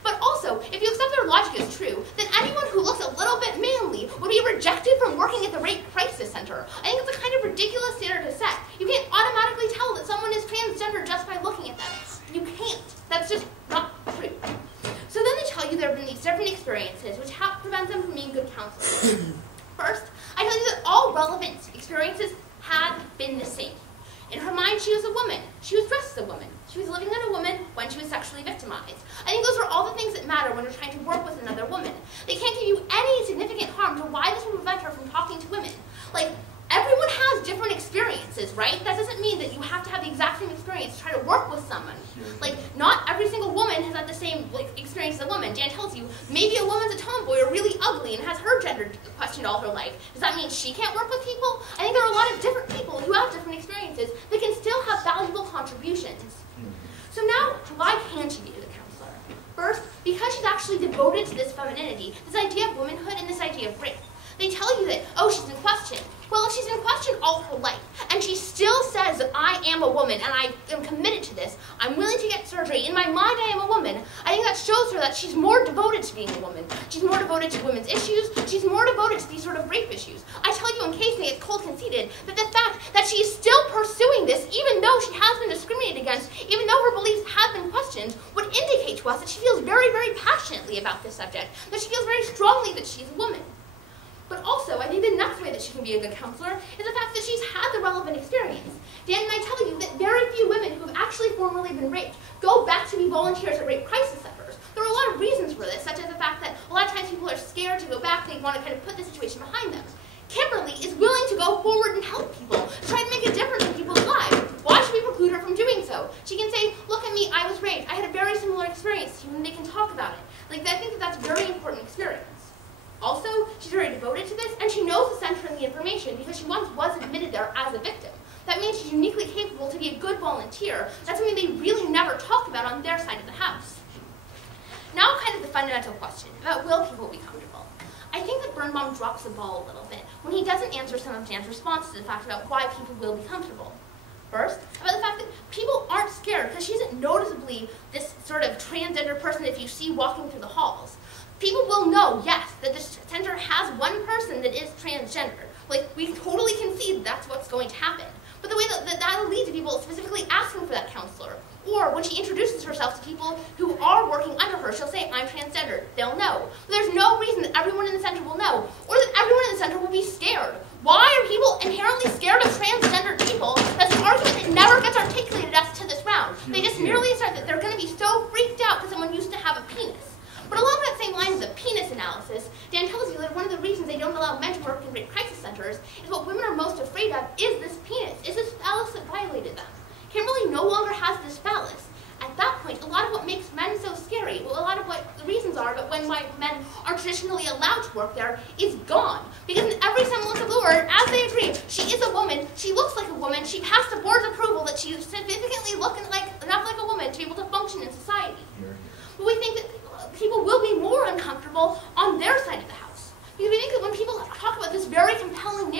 But also, if you accept their logic is true, then anyone who looks a little bit manly would be rejected from working at the Rape Crisis Center. I think it's a kind of ridiculous standard to set. You can't automatically tell that someone is transgender just by looking at them. You can't. That's just not true. So then they tell you there have been these different experiences which prevent them from being good counselors. First, I tell you that all relevant experiences had been the same. In her mind, she was a woman. She was dressed as a woman. She was living as a woman when she was sexually victimized. I think those are all the things that matter when you're trying to work with another woman. They can't give you any significant harm to why this would prevent her from talking to women. Everyone has different experiences, right? That doesn't mean that you have to have the exact same experience to try to work with someone. Not every single woman has had the same experience as a woman. Dan tells you, maybe a woman's a tomboy or really ugly and has her gender questioned all her life. Does that mean she can't work with people? I think there are a lot of different people who have different experiences that can still have valuable contributions. So now, why can't she be a good counselor? First, because she's actually devoted to this femininity, this idea of womanhood and this idea of rape. They tell you that, oh, she's in question. Well, if she's in question all her life, and she still says that I am a woman, and I am committed to this, I'm willing to get surgery, in my mind I am a woman, I think that shows her that she's more devoted to being a woman. She's more devoted to women's issues, she's more devoted to these sort of rape issues. I tell you in case they get cold conceded, that the fact that she is still pursuing this, even though she has been discriminated against, even though her beliefs have been questioned, would indicate to us that she feels very, very passionately about this subject, that she feels very strongly that she's a woman. But also, I think the next way that she can be a good counselor is the fact that she's had the relevant experience. Dan and I tell you that very few women who have actually formerly been raped go back to be volunteers at rape crisis centers. There are a lot of reasons for this, such as the fact that a lot of times people are scared to go back, they want to kind of put the situation behind them. Kimberly is willing to go forward and help people, to try to make a difference in people's lives. Why should we preclude her from doing so? She can say, look at me, I was raped, I had a very similar experience to you, and they can talk about it. I think that that's a very important experience. Also, she's very devoted to this, and she knows the center and the information because she once was admitted there as a victim. That means she's uniquely capable to be a good volunteer. That's something they really never talk about on their side of the house. Now kind of the fundamental question about will people be comfortable. I think that Birnbaum drops the ball a little bit when he doesn't answer some of Dan's responses to the fact about why people will be comfortable. First, about the fact that people aren't scared because she isn't noticeably this sort of transgender person that you see walking through the halls. People will know, yes, that this center has one person that is transgender. We totally concede that's what's going to happen. But the way that'll lead to people specifically asking for that counselor. Or when she introduces herself to people who are working under her, she'll say, I'm transgender. They'll know. But there's no reason that everyone in the center will know, or that everyone in the center will be scared. Why are people inherently scared of transgender people? That's an argument that never gets articulated as to this round. They just merely assert that they're going to be so freaked out because someone used to have a penis. But along that same line of the penis analysis, Dan tells you that one of the reasons they don't allow men to work in rape crisis centers is what women are most afraid of is this penis, is this phallus that violated them. Kimberly no longer has this phallus. At that point, a lot of what makes men so scary, well, a lot of what the reasons are, but when men are traditionally allowed to work there, is gone. Because in every semblance of the word, as they agree, she is a woman, she looks like a woman, she passed the board's approval that she's significantly looking enough like a woman to be able to function in society. But we think that people will be more uncomfortable on their side of the house. Because we think that when people talk about this very compelling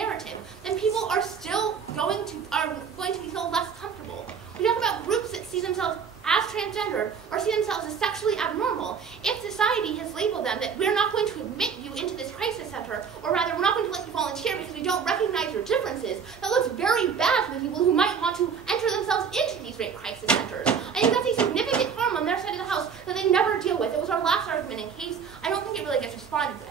are still going to be feel less comfortable. We talk about groups that see themselves as transgender or see themselves as sexually abnormal. If society has labeled them that we're not going to admit you into this crisis center, or rather we're not going to let you volunteer because we don't recognize your differences, that looks very bad for the people who might want to enter themselves into these rape crisis centers. I think that's a significant harm on their side of the house that they never deal with. It was our last argument in case. I don't think it really gets responded with.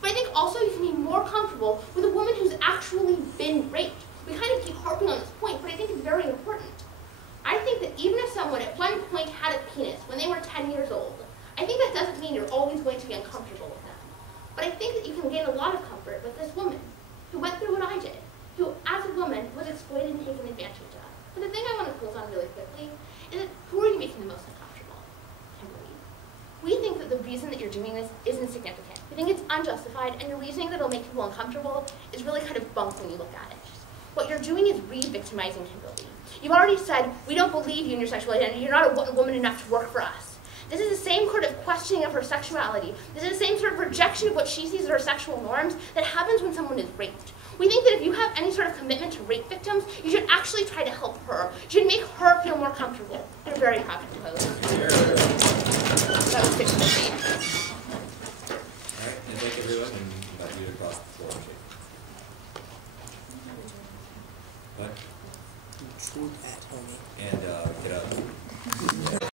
But I think also you can be more comfortable with a woman who's actually been raped. We kind of keep harping on this point, but I think it's very important. I think that even if someone at one point had a penis when they were 10 years old, I think that doesn't mean you're always going to be uncomfortable with them. But I think that you can gain a lot of comfort with this woman who went through what I did, who as a woman was exploited and taken advantage of. But the thing I want to close on really quickly is that who are you making the most uncomfortable? Kimberly. We think that the reason that you're doing this isn't significant. We think it's unjustified, and the reasoning that it'll make people uncomfortable is really kind of bunk when you look at it. What you're doing is re-victimizing Kimberly. You've already said, we don't believe you in your sexual identity, you're not a woman enough to work for us. This is the same sort of questioning of her sexuality. This is the same sort of rejection of what she sees as her sexual norms that happens when someone is raped. We think that if you have any sort of commitment to rape victims, you should actually try to help her. You should make her feel more comfortable. We're very proud to propose.